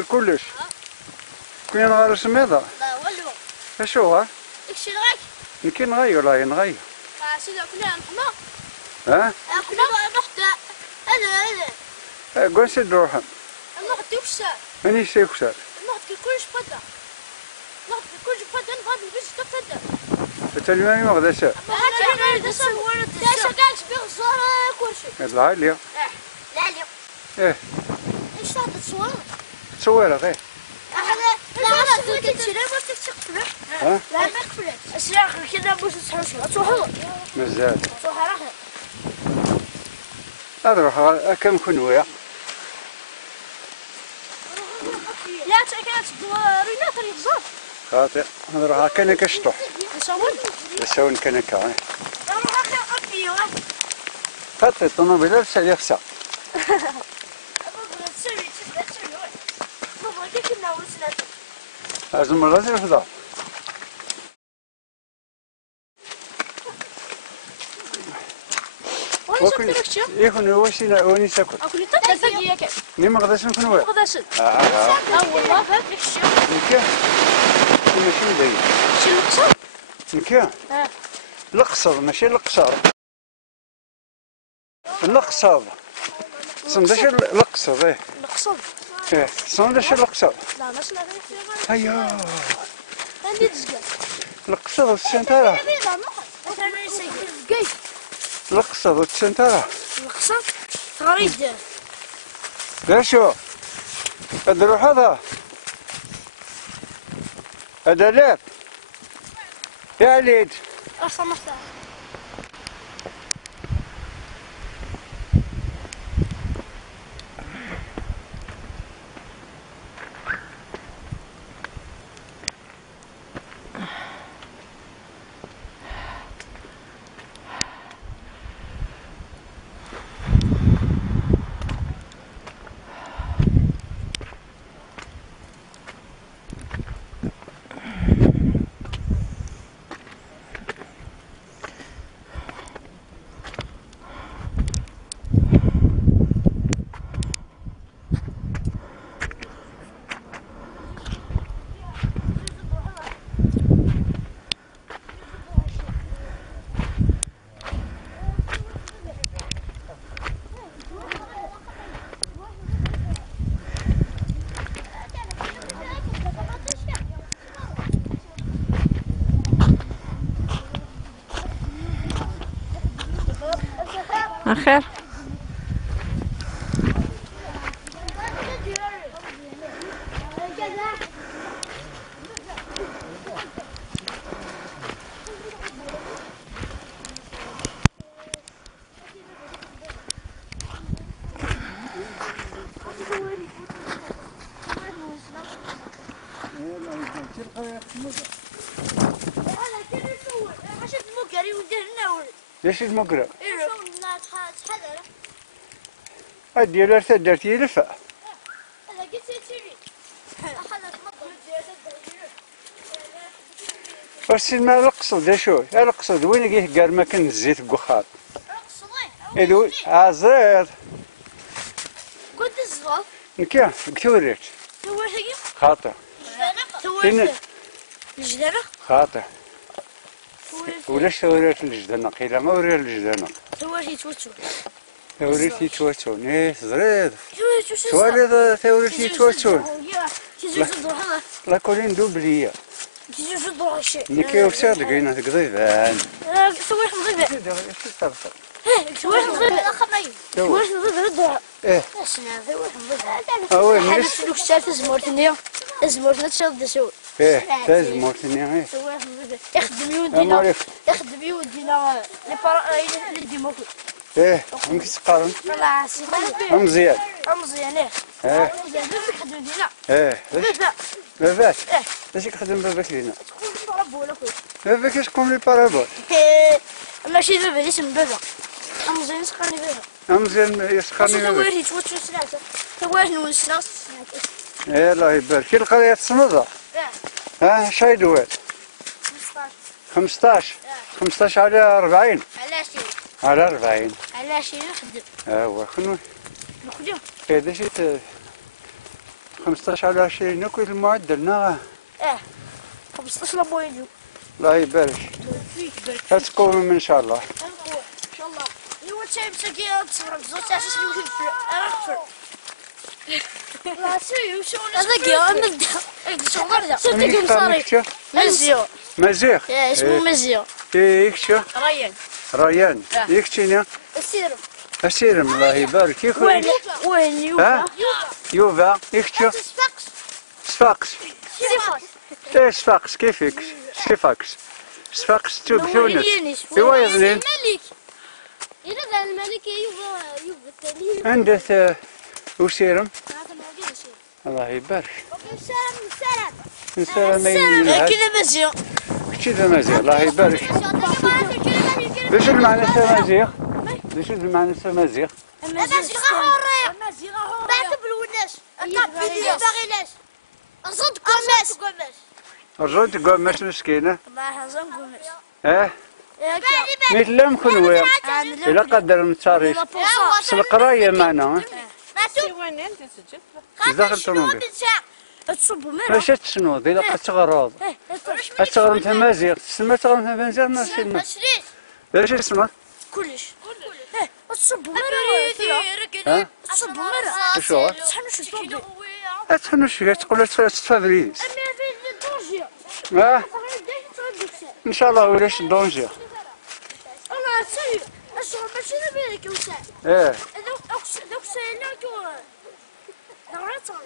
كلش كاين غير سميضة. لا والو. اش هو؟ داكشي نغير. يمكن نغير لا نغير. سيدي كلها نحنا. ها؟ كلها نحط هذا. قول سيد روحهم. نحط يوسع. ماني سيكسر. نحط كلش بدا. نحط كلش بدا نغاد نبيش تبدا. التلميذ ما غدا سا. ما هاتش غير دسم ولا دسم. كاع تبيع الزهر كلشي. لا اليوم. لا اليوم. ايه. ايش تاخذ تصور؟ تصويره غير. لا انا كنتشري باش تقفل. ها؟ لا ما قفلت. السلاح كذا باش تحوش. تروحوا. مازال. تروح راخي. هذا روح كم كنويا. لا تاكلت رينا طريق الزهر. خاطئ. هذا روح كان كشطح. نصور. يسوون كان كا. روح اخي قفي. خاطئ الطوموبيل لابسه عليه خسا. لازم لازم يفضل. يكون واش وين يسكن؟ اكل تاكل ياك. ني ما غاداش نكون وين؟ ما غاداش. والله فات لك الشيء. نكا ماشي مبين. شي القصر؟ نكا القصر ماشي القصر. القصر صندوق القصر ايه. القصر. ايه صندوق القصر. لا ماشي لا ايوا عندي دزكا. القصر والسنتره. القصر والسنتره. القصر غريب. لا شو هذا روح هذا لاب يا عليد. اصلا مفتاح. خير. ليش المقرأ؟ هادي لا درت يلفا. ارسل مع القصد شو؟ القصد وين لقيه قال ما كان الزيت بوخار. الو عزيز. كنت الصغار. نكا كثورت. توريك. خاطر. توريك. الجدانة. خاطر. ولاش توريت الجدانة قيلا ما وريت الجدانة. توريك توتو. توريتي توتو نيه زريد. توالي توريتي توتو. لا كولين دوبلية. نكي وصاد قينا تقضيبان. توريك مضيبة. توريك مضيبة. توريك مضيبة. ايه. اوه هذا سلوك سالفة زمورتني. زمورتنا تشرب دسو. ايه تاز مورتني ايه. يخدم يودينا. يخدم يودينا لي ديموكرات. ايه يمكن تقارن. لا مزيان. مزيان ايه. يخدم دينا. ايه. باباك. ايه. اش يخدم باباك لينا؟ بارابول ولا خويا. باباك يسقم لي بارابول. ماشي بابا اسم بابا. مزيان يسقرني بابا. مزيان يسقرني بابا. توريت توتو سلاسة. توريت نوسنا. ايه الله يبارك. كي القضية تصنضها. ها شاي دوات؟ 15. 15 على 40. علاش؟ على 40. علاش نخدم؟ ايوا خنوي. نخدم. هذا شي 15 على 20 كل المعدل نعم. 15 بوينيو. الله يبارك. تقوم ان شاء الله. ان شاء الله. يو تشايب سكيات صفر زوج اساس يمكن اغفر. لا سيو شو هذا كيا نبدا. شو مرة. صدق مصاري. مزيو. مزيغ. اسمه مزيو. يكشو. ريان. يكشينا. السيرم. السيرم الله يبارك. وين يوفا. يوفا. يكشو. صفاقس. ايه صفاقس كيفك؟ صفاقس تو بتونس. ايوا يظلين. إذا ذا الملك يوفا الثاني. عنده وسيرم. الله يبارك. سلام. كذا مزيو. كذا مزيغ الله يبارك. ليش المعنى مزيغ؟ ليش المعنى مزيغ؟ المزيغ هوري. بعد بالوناش. باغيناش. الرد قماش. الرد قماش مسكينة. الله يحفظهم قماش. مثلهم خنوية. إلى قدر متصاريف. القراية معنا. وين انت سجلت؟ داخل الطوموبيل. تصب مرة. ماشي تسنوض إلى قد تغرض. تغرم مزيغ. تسمى تغرم مزيغ ما تسمى. ايش اسمه؟ كلش. تصب مرة. تصب مرة. شو؟ تحنش صوبي. تحنش تقول تفابريز. ان شاء الله ولاش دونجي. والله سيء. الشغل ماشي نبيك وسع. ايه. دوك سيلاك و نغرطهم.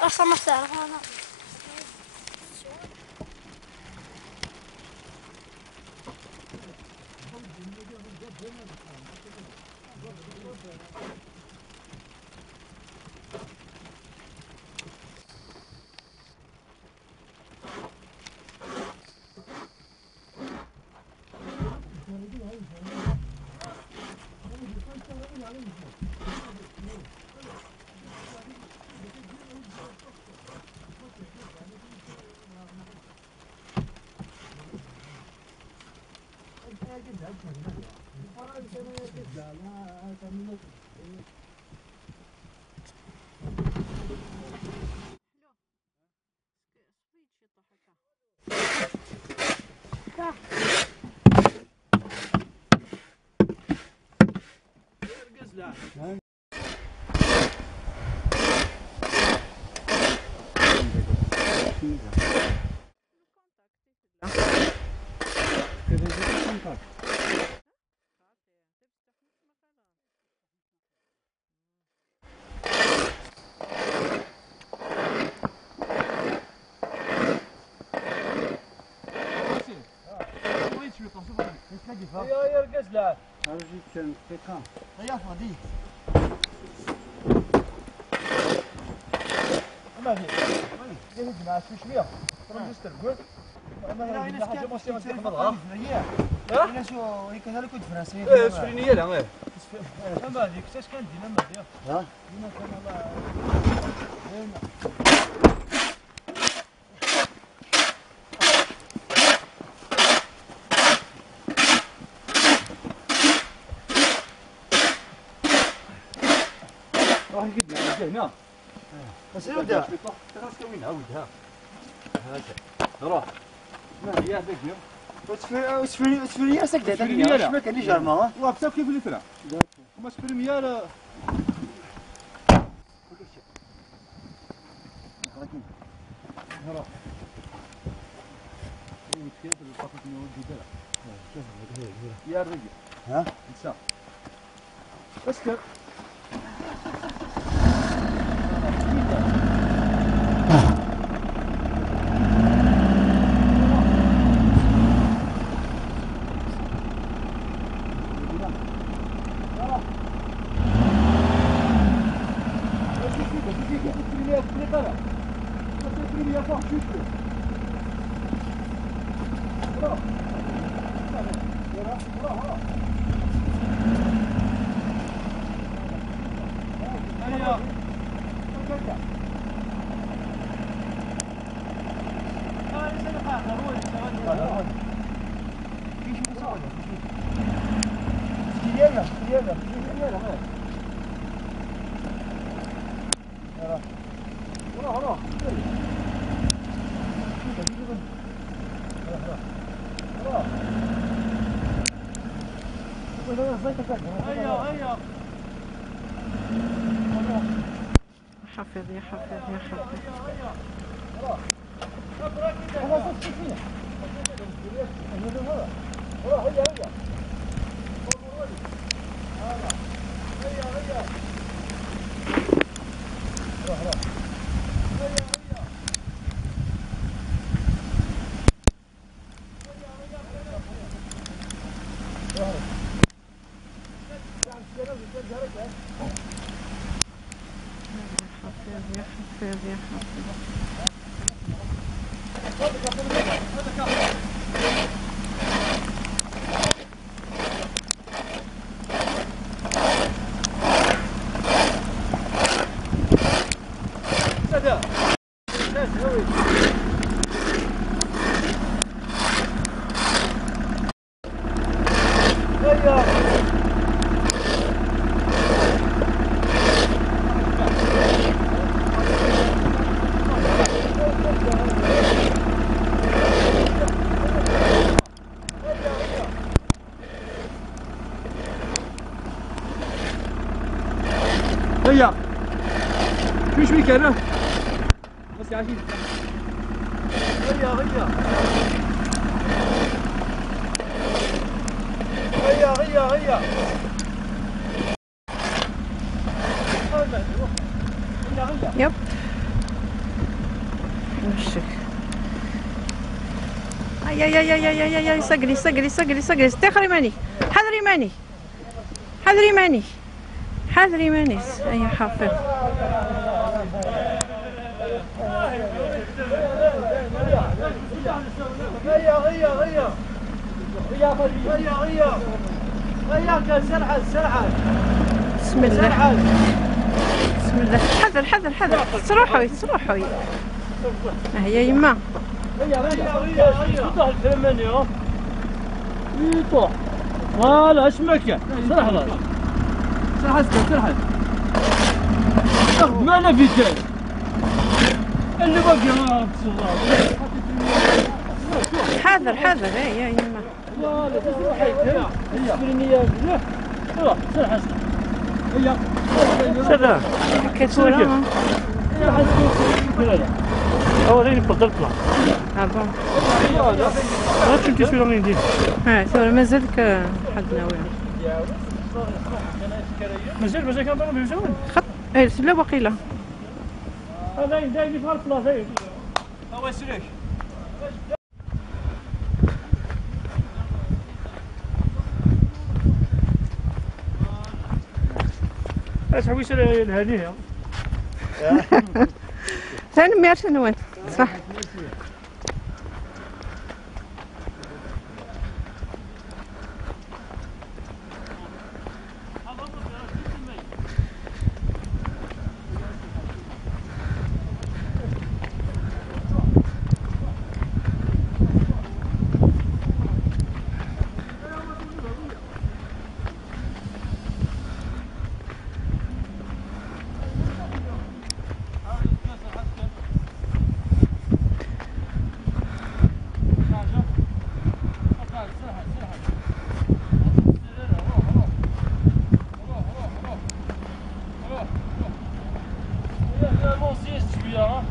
أصلا ما تعرف أنا. يا القزلة أرجيك كان تكام. يا فضي ما في جهز مع شوية اسفرينيه لا اما هذيك اش كان دينا ما هي ها دينا كان راح يقدنا هنا بس يبدا خلاص كوين عاودها هكا روح ما هي هذاك اسفرية سكتة اسفرينيه لا ما كان لي جارما وقتها كيف اللي فرا وما اسفرينيه لا يا الرجل ها انسى اسكت حافظ يا حافظ يا حافظ. يا حافظ يا حافظ. هيا شو بيك انا بس عايشين هيا هيا هيا هيا هيا يب وشك. اي اي اي اي اي اي اي سقري سقري سقري سقري استخري ماني حذري ماني حذري ماني حذري ماني يا حافظ. هيا هيا هيا هيا هيا هيا هيا سرعة سرعة بسم الله بسم الله. حذر حذر حذر تروحوا تروحوا. ها هي يما هيا هيا هيا هيا يطلع الثمانية ها يطلع فوالا اسمك سرح له سرح اسكت سرح ما انا في شيء اللي بقي ما حذر حذر. يا يما فوالا تروح هيا اسبرينيه روح سرح اسكت هيا سرح كتورة سرح اسكت اوريني فضلت طلع بون. ما تمشي شويه من يديك ها ثورة مازالك حد ناوي مازال كان ضرب يوجعون خط. ايه لا باقيلا هذا داير في البلاصه هو يسريك اسحبي الهديه ثاني ميرسن وين صح وياه.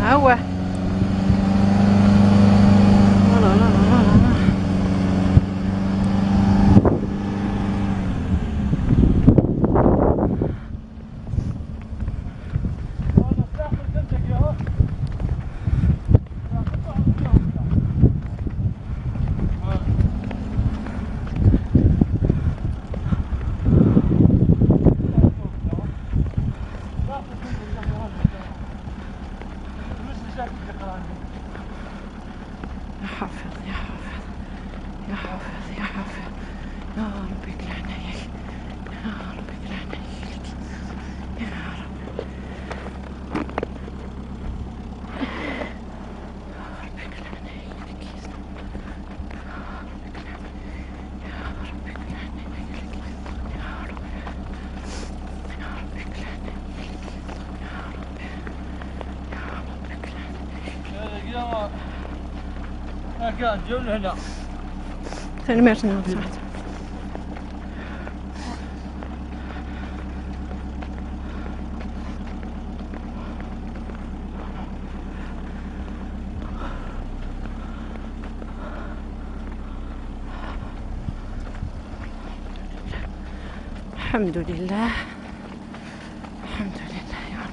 ها هو. يا حافظ يا حافظ يا حافظ يا حافظ يا رب يقلعنا إياك يا رب يقلعنا إياك يا رب يقلعنا إياك يا رب يقلعنا إياك يا رب يقلعنا يا كان جون هنا. ثاني مرة نوصل. الحمد لله الحمد لله يا رب.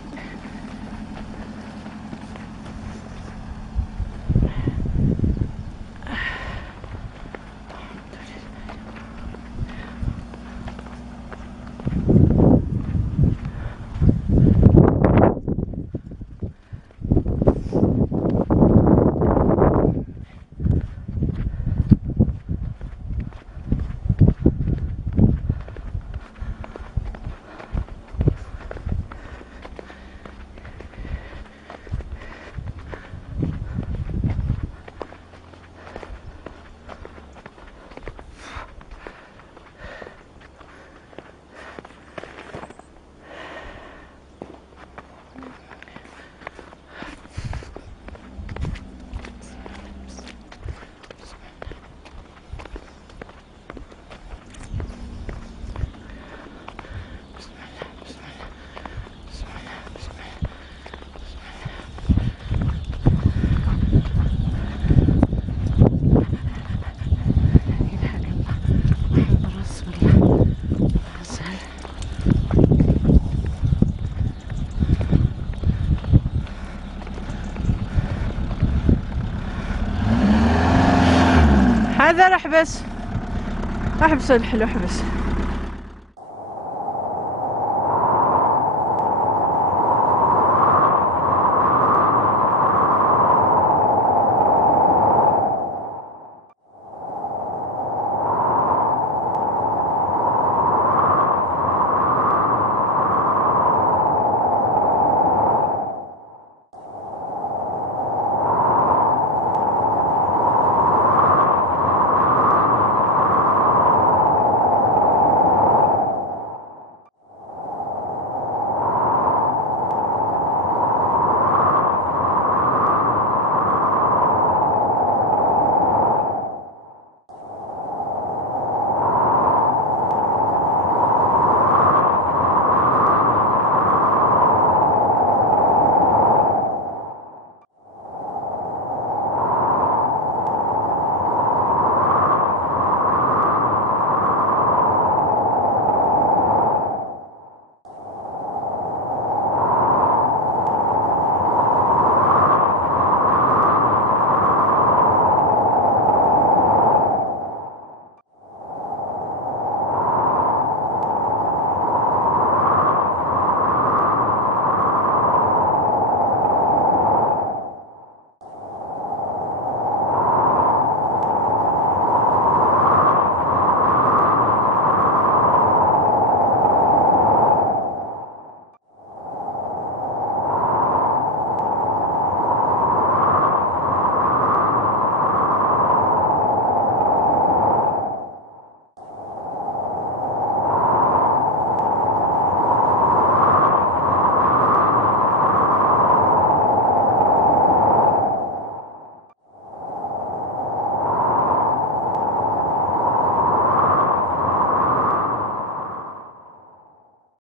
هذا احبس الحلو احبس.